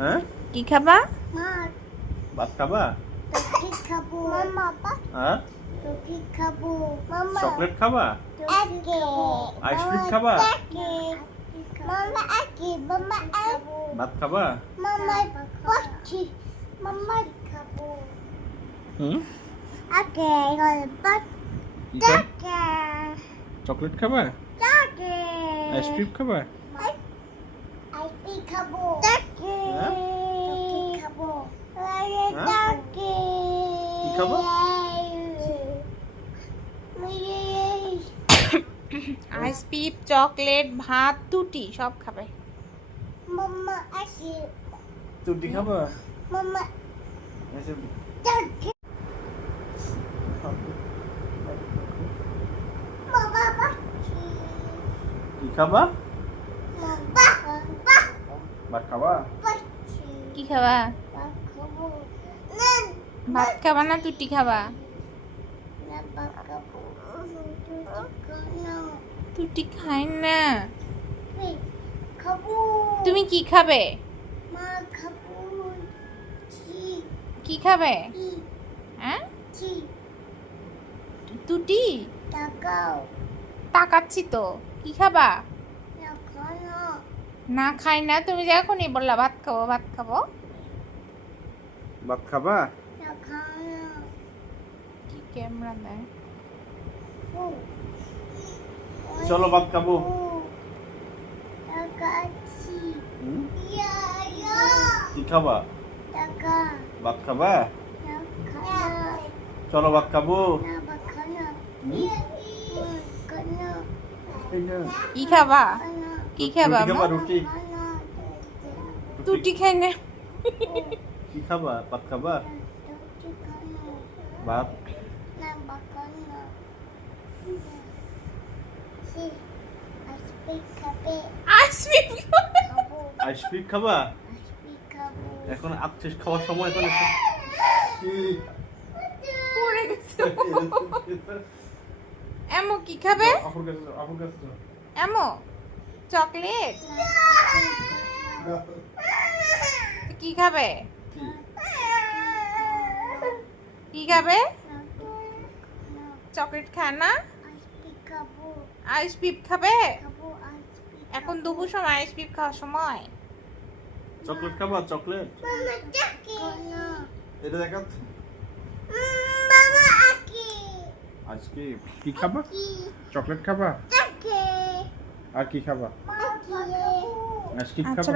হ্যাঁ কি খাবা? ভাত খাবা? হ্যাঁ চকলেট খাবা? আইসক্রিম খাবা? ভাত খাবা? হুম চকলেট খাবা? আইসক্রিম খাবা? কি খাবা? আইসক্রিম, চকলেট, ভাত, টুটি সব খাবে। তুটি খাবা? কি খাবা? ভাত খাবা? কি খাবা? ভাত খাবা না টুটি খাবা? টুটি খাই না। তুমি কি খাবে? কি খাবে? হ্যাঁ টুটি তাকাচ্ছি তো। কি খাবা? না খাই না। তুমি যে এখনই বললা ভাত খাবো ভাত খাবো। ভাত খাবা? কি ক্যামেরা দেয়? চলো ভাত খাবো। কি খাবা? ভাত খাবা? চলো ভাত খাবো। কি খাবা? কি খাবা? রুটি খাবা? রুটি টুটি খাই না। কি খাবা? ভাত খাবা? ভাত আইসক্রিম খাবা? এখন আচ্ছিস খাওয়ার সময় এখন পড়ে গেছে। এমো কি খাবে? এমো চকলেট কি খাবে? কি খাবে? চকলেট খায় না? আইসক্রিম খাবে? এখন দুপুর সময় আইসক্রিম খাওয়ার সময়। চকলেট খাবা? চকলেট এটা দেখাচ্ছে আইসক্রিম। কি খাবা? চকলেট খাবা? আর কি খাবা? আইসক্রিম খাবা?